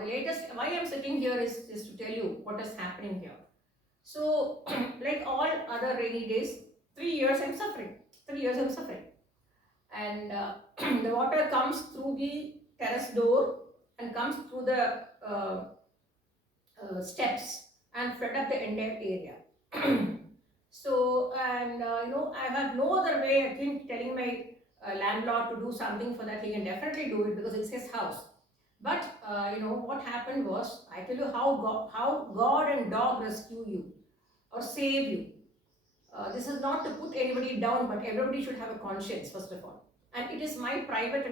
the latest, why I'm sitting here is to tell you what is happening here. So, like all other rainy days, 3 years I'm suffering. 3 years I'm suffering. And the water comes through the terrace door and comes through the steps and flood up the entire area. So, and I have no other way. I think telling my landlord to do something for that, he can definitely do it because it's his house. But what happened was, I tell you how God and dog rescue you or save you. This is not to put anybody down, but everybody should have a conscience first of all. And it is my private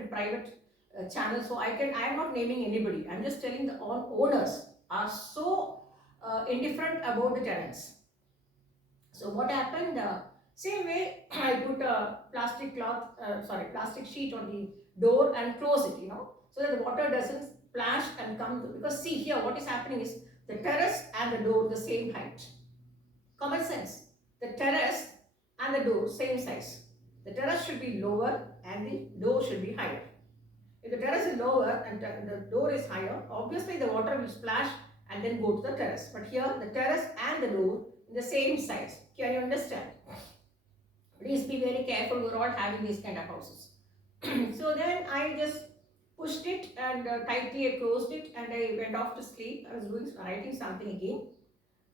channel, so I am not naming anybody. I'm just telling the owners are so indifferent about the tenants. So what happened? Same way, I put a plastic sheet on the door and close it, so that the water doesn't splash and come through. Because see here, what is happening is the terrace and the door the same height. Common sense. The terrace and the door same size. The terrace should be lower and the door should be higher. If the terrace is lower and the door is higher, obviously the water will splash and then go to the terrace. But here, the terrace and the door in the same size. Can you understand? Please be very careful. We're all having these kind of houses. So then I just pushed it and tightly I closed it and I went off to sleep. I was writing something again.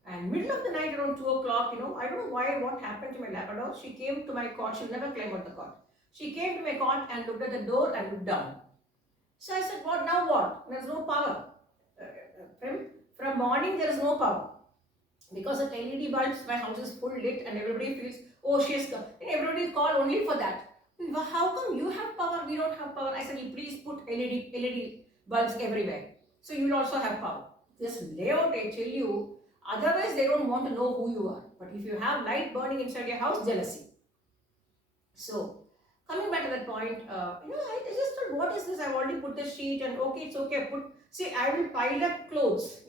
And middle of the night around 2 o'clock, I don't know what happened to my Labrador. She came to my cot. She'll never climb on the cot. She came to my cot and looked at the door and looked down. So I said, what now what? There's no power. From morning there is no power. Because of LED bulbs, my house is full lit and everybody feels, oh, she's come. And everybody call only for that. How come you have power, we don't have power? I said, you please put LED bulbs everywhere. So you'll also have power. This layout, I tell you, otherwise they don't want to know who you are. But if you have light burning inside your house, jealousy. So, coming back to that point, I just thought, what is this? I've already put the sheet and okay, it's okay. I will pile up clothes,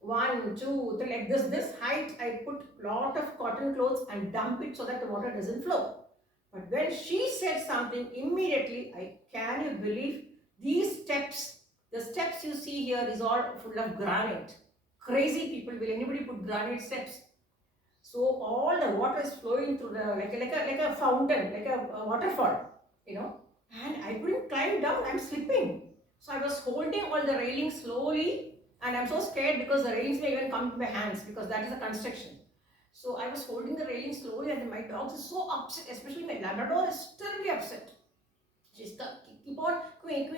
1, 2, 3, like this height. I put lot of cotton clothes and dump it so that the water doesn't flow. But when she said something, immediately, can you believe these steps? The steps you see here is all full of granite. Crazy people, will anybody put granite steps? So all the water is flowing through the like a fountain, like a waterfall, and I couldn't climb down. I'm slipping. So I was holding all the railings slowly, and I'm so scared because the railings may even come to my hands because that is a construction. So I was holding the railing slowly, and my dogs are so upset, especially my Labrador is terribly upset. She's keep on queen.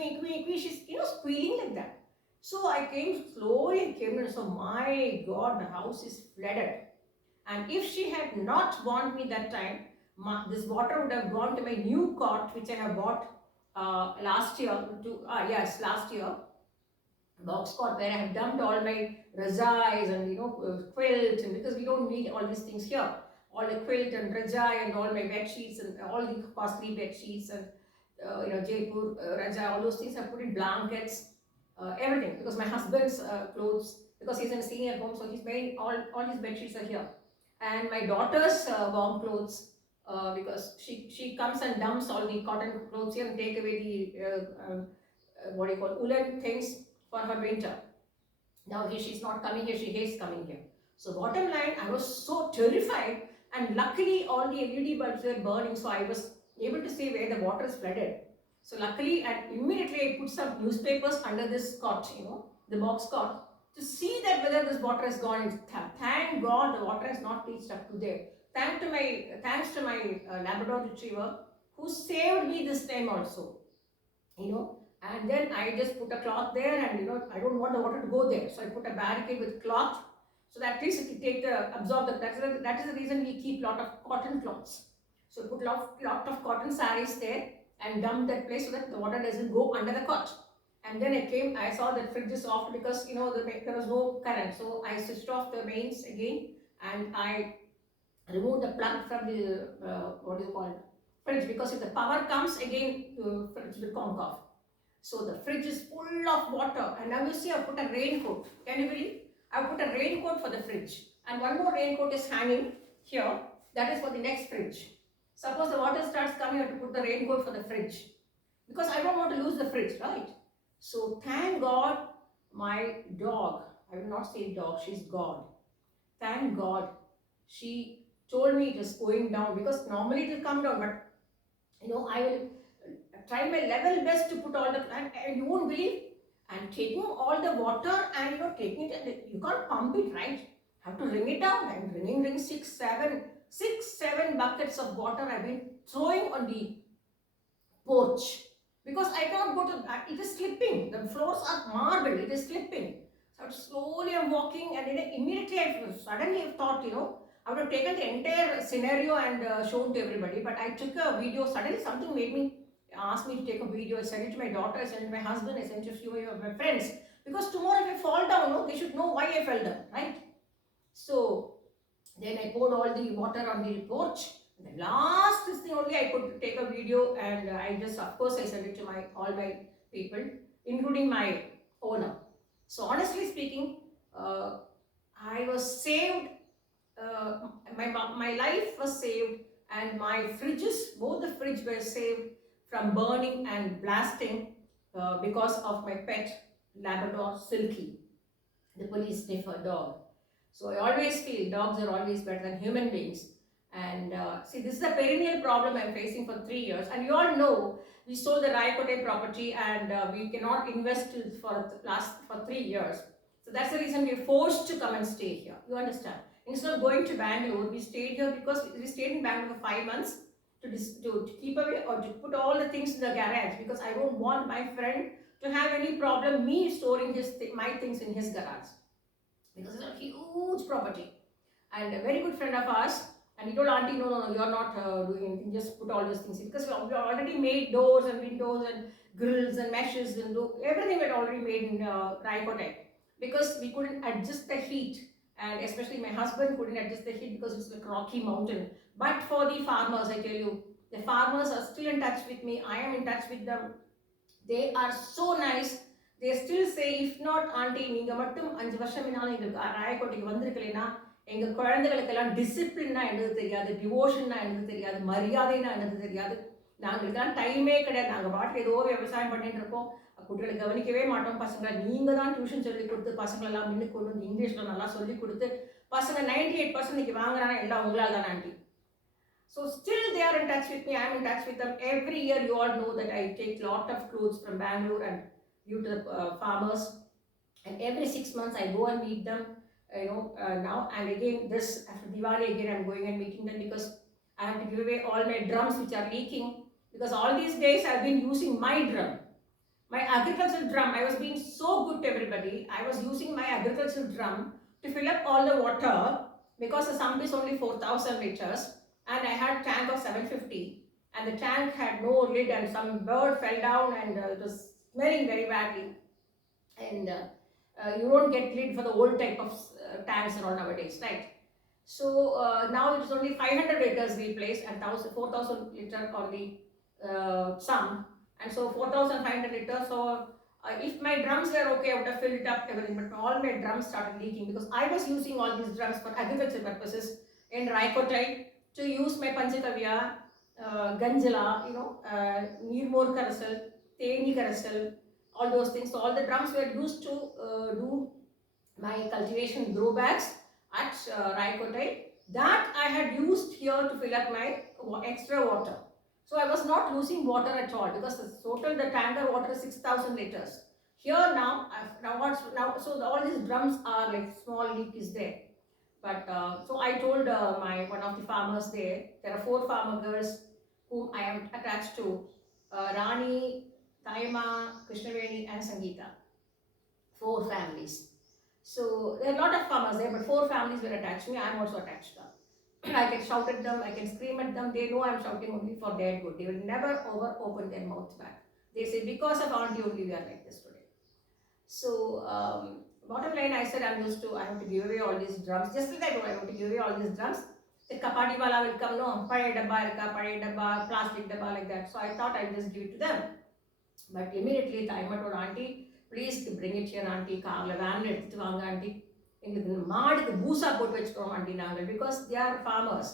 She's squealing like that. So I came slowly and came in. So my God, the house is flooded. And if she had not warned me that time, this water would have gone to my new cot, which I have bought last year. Last year, box cot, where I have dumped all my razais and quilt, and because we don't need all these things here, all the quilt and rajai and all my bed sheets and all the costly bed sheets and Jaipur rajai, all those things I put in blankets, everything, because my husband's clothes, because he's in a senior home, so he's made all his bed sheets are here. And my daughter's warm clothes, because she comes and dumps all the cotton clothes here and take away the woolen things for her winter. Now she's not coming here, she hates coming here. So bottom line, I was so terrified, and luckily all the LED bulbs were burning, so I was able to see where the water is flooded. So luckily, and immediately I put some newspapers under this cot, the box cot, to see that whether this water has gone in. Thank God the water has not reached up to there. Thanks to my Labrador Retriever, who saved me this time also. And then I just put a cloth there, and I don't want the water to go there. So I put a barricade with cloth, so that at least it can absorb the, that is the reason we keep lot of cotton cloths. So put lot of cotton saris there and dump that place so that the water doesn't go under the cot. And then I saw that fridge is off because there was no current. So I switched off the mains again, and I removed the plug from the fridge, because if the power comes again, fridge will conk off. So the fridge is full of water, and now you see I put a raincoat. Can you believe? I put a raincoat for the fridge, and one more raincoat is hanging here. That is for the next fridge. Suppose the water starts coming, I have to put the raincoat for the fridge, because I don't want to lose the fridge, right? So thank God my dog, I will not say dog, she's God. Thank God. She told me it was going down, because normally it will come down, but I will try my level best to put all the, and you won't believe, and taking all the water and taking it, and you can't pump it, right? Have to wring it down and ring six, seven buckets of water I've been throwing on the porch, because I cannot go to that. It is slipping. The floors are marble. It is slipping. So slowly I'm walking, and then immediately I suddenly thought, I would have taken the entire scenario and shown to everybody. But I took a video. Suddenly something made me ask me to take a video. I sent it to my daughter. I sent it to my husband. I sent it to a few of my friends. Because tomorrow if I fall down, they should know why I fell down, right? So then I poured all the water on the porch. The last thing only I could take a video, and I just, of course, I sent it to all my people, including my owner. So honestly speaking, I was saved. My life was saved, and my fridges, both the fridge were saved from burning and blasting because of my pet Labrador Silky, the police sniffer dog. So I always feel dogs are always better than human beings. And see, this is a perennial problem I'm facing for 3 years. And you all know we sold the Rayakote property, and we cannot invest for 3 years. So that's the reason we're forced to come and stay here. You understand? Instead of going to Bangalore, we stayed here because we stayed in Bangalore for 5 months to keep away, or to put all the things in the garage, because I don't want my friend to have any problem me storing my things in his garage, because it's a huge property. And a very good friend of ours, and he told auntie, no, you're not doing anything, just put all those things in, because we already made doors and windows and grills and meshes, and everything we had already made in Raikote, because we couldn't adjust the heat, and especially my husband couldn't adjust the heat because it's like Rocky Mountain. But for the farmers, I tell you, the farmers are still in touch with me. I am in touch with them. They are so nice. They still say, if not auntie, நீங்க மட்டும் 5 வருஷம் முன்னால எங்களுக்கு ராயக்கோட்டைக்கு வந்திருக்கலைன்னா எங்க குழந்தைகளுக்கெல்லாம் டிசிப்ளின்னா என்னது தெரியாது, டிவோஷன்னா என்னது தெரியாது, மரியாதைன்னா என்னது தெரியாது. நாங்களுக்கெல்லாம் டைமே கிடையாது. நாங்கள் பாட்டில் ஏதோ விவசாயம் பண்ணிட்டு இருப்போம், குட்டிகளை கவனிக்கவே மாட்டோம். பசங்களை நீங்கள் தான் டியூஷன் சொல்லி கொடுத்து பசங்களெல்லாம் முன்னுக்கு கொண்டு வந்து இங்கிலீஷில் நல்லா சொல்லி கொடுத்து பசங்க 98% இன்னைக்கு வாங்குறாங்க, எல்லாம் உங்களால் தான் aunty. So still they are in touch with me. I am in touch with them. Every year you all know that I take lot of clothes from Bangalore and give to the farmers. And every 6 months I go and meet them, now. And again, this after Diwali, again I'm going and meeting them, because I have to give away all my drums which are leaking. Because all these days I've been using my drum, my agricultural drum. I was being so good to everybody. I was using my agricultural drum to fill up all the water, because the sump is only 4,000 liters. And I had a tank of 750, and the tank had no lid, and some bird fell down, and it was smelling very badly. And you don't get lid for the old type of tanks around nowadays, right? So now it's only 500 liters we place, and 4,000 liters on the sump, and so 4,500 liters. So if my drums were okay, I would have filled it up everything, but all my drums started leaking, because I was using all these drums for agriculture purposes in Raikote, to use my Panchakavya, Ganjala, Nirmor Karasal, Teni Karasal, all those things. So all the drums were used to do my cultivation grow bags at Raikote. That I had used here to fill up my extra water. So I was not losing water at all, because the tanker water is 6,000 liters. Here now, so all these drums are like small leak is there. But so I told one of the farmers there are 4 farmer girls whom I am attached to, Rani, Taima, Krishnaveni and Sangeeta. 4 families. So there are a lot of farmers there, but 4 families were attached to me. I am also attached to them. I can shout at them, I can scream at them. They know I am shouting only for their good. They will never open their mouths back. They say, because of auntie only we are like this today. So bottom line, I said I have to give away all these drums. Just like I told, I have to give away all these drums. The kapadi wala will come, no, pade dabba, plastic dabba, like that. So I thought I'd just give it to them. But immediately Taima told auntie, please bring it here auntie, kaarla van eduthu vaanga auntie. எங்களுக்கு மாடுக்கு பூசா போட்டு வச்சுக்கிறோம் aunty நாங்கள், because they are farmers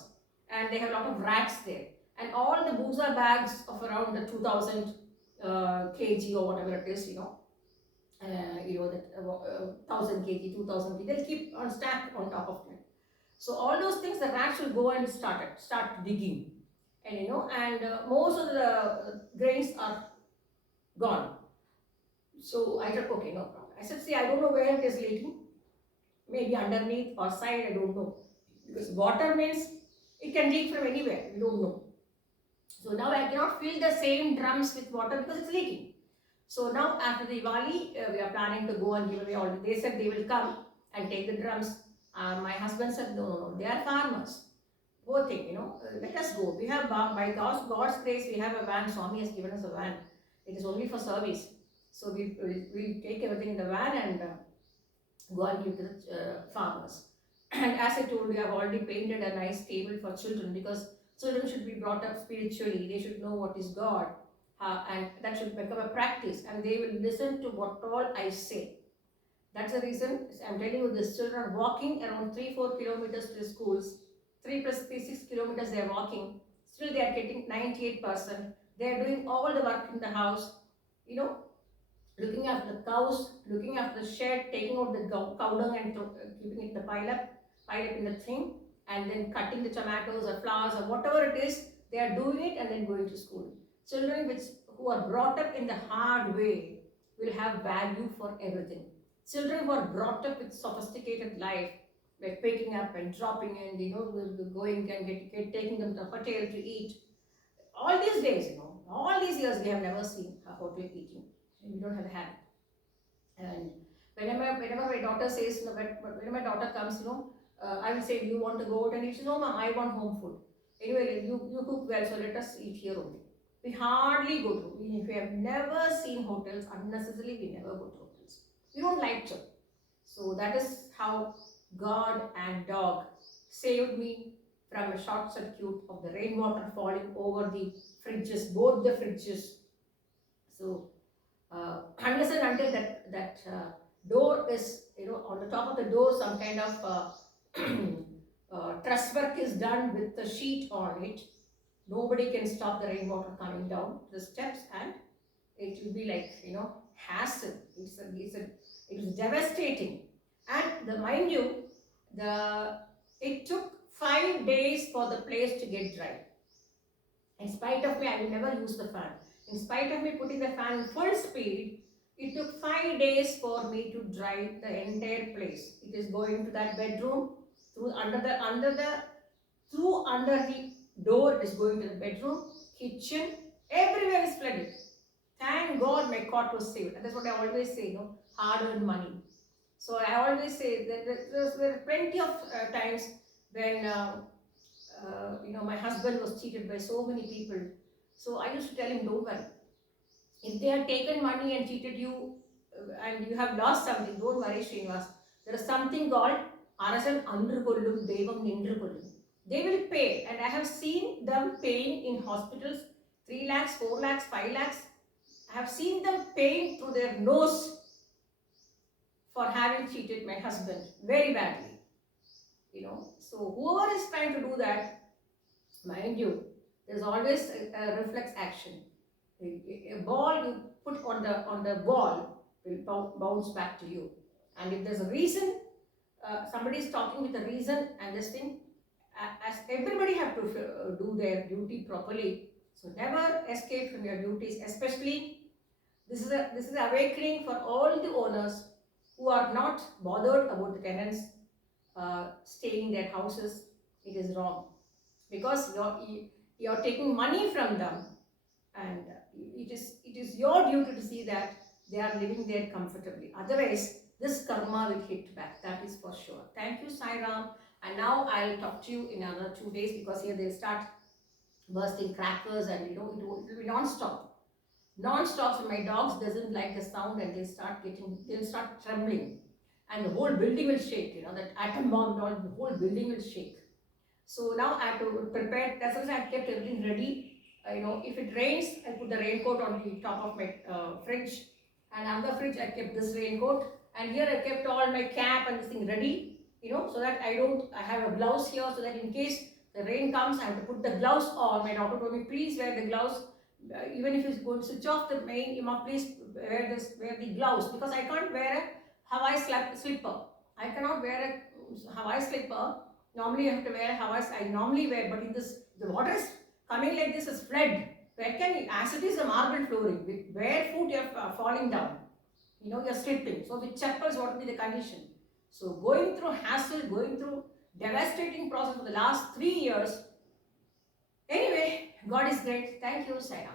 and they have a lot of rats there. And all the booza bags of around the 2,000 kg or whatever it is, that 1000 kg, 2000 kg, they'll keep on stack on top of it. So all those things, the rats will go and start digging, and and most of the grains are gone. So I said, okay, no problem. I said, see, I don't know where it is leaking, maybe underneath or side, I don't know. Because water means it can leak from anywhere, we don't know. So now I cannot fill the same drums with water because it's leaking. So now after the Diwali, we are planning to go and give away all. They said they will come and take the drums. My husband said, no, no, no, they are farmers. Poor thing, let us go. We have, by God's grace, we have a van. Swami has given us a van. It is only for service. So we'll take everything in the van and go and give to the farmers. And as I told you, I've already painted a nice table for children, because children should be brought up spiritually. They should know what is God, and that should become a practice, and they will listen to what all I say. That's the reason I'm telling you, these children are walking around 3-4 kilometers to the schools. 3 plus 3, 6 kilometers they are walking. Still they are getting 98%. They are doing all the work in the house. Looking after the cows, looking after the shed, taking out the cow dung and keeping it in the pile up in the thing, and then cutting the tomatoes or flowers or whatever it is, they are doing it and then going to school. Children who are brought up in the hard way will have value for everything. Children who are brought up with sophisticated life, like picking up and dropping and going and taking them to the hotel to eat. All these days, all these years we have never seen a hotel eating. We don't have a habit. And whenever my daughter says, when my daughter comes, I will say, do you want to go out and eat? She says, no, ma, I want home food. Anyway, you cook well, so let us eat here only. We hardly go to. If we have never seen hotels, unnecessarily we never go to hotels. We don't like to. So that is how God and dog saved me from a short circuit of the rainwater falling over the fridges, both the fridges. So unless and until that door is, on the top of the door, some kind of truss work is done with the sheet on it, nobody can stop the rainwater coming down the steps, and it will be like, hassle. It is devastating. And mind you, it took 5 days for the place to get dry. In spite of me, I will never use the fan. In spite of me putting the fan in full speed, it took 5 days for me to dry the entire place. It is going to that bedroom, under the door, it is going to the bedroom, kitchen, everywhere is flooded. Thank God my cot was saved. That is what I always say, hard-earned money. So I always say that there are plenty of times when my husband was cheated by so many people. So I used to tell him, don't worry. If they have taken money and cheated you and you have lost something, don't worry, Srinivas. There is something called Arasan Andru Kollum, Devam Nindru Kollum. They will pay, and I have seen them paying in hospitals 3 lakhs, 4 lakhs, 5 lakhs. I have seen them paying through their nose for having cheated my husband very badly. So whoever is trying to do that, mind you, there's always a reflex action. A ball you put on the wall will bounce back to you. And if there's a reason, somebody is talking with a reason, and this thing, as everybody have to do their duty properly. So never escape from your duties. Especially, this is an awakening for all the owners who are not bothered about the tenants staying in their houses. It is wrong, because you're taking money from them, and it is your duty to see that they are living there comfortably. Otherwise, this karma will hit back. That is for sure. Thank you, Sai Ram. And now I'll talk to you in another 2 days, because here they'll start bursting crackers, and it will be non-stop. Non-stop. So my dogs doesn't like the sound, and they'll start trembling, and the whole building will shake. That atom bomb, the whole building will shake. So now I have to prepare. That's why I've kept everything ready. If it rains, I put the raincoat on the top of my fridge, and on the fridge I kept this raincoat, and here I kept all my cap and this thing ready, so that I have a blouse here, so that in case the rain comes, I have to put the gloves on. My doctor told me, please wear the gloves, even if it's going to switch off the main, please wear the gloves, because I can't wear a Hawaii slipper. I cannot wear a Hawaii slipper. Normally you have to wear a Hawaii. I normally wear, but in this, the water is coming like this, is flood. Where can you, as it is a marble flooring, with barefoot you're falling down. You know, you're slipping. So with chappals, what will be the condition? So going through hassle, going through devastating process for the last 3 years. Anyway, God is great. Thank you, Saina.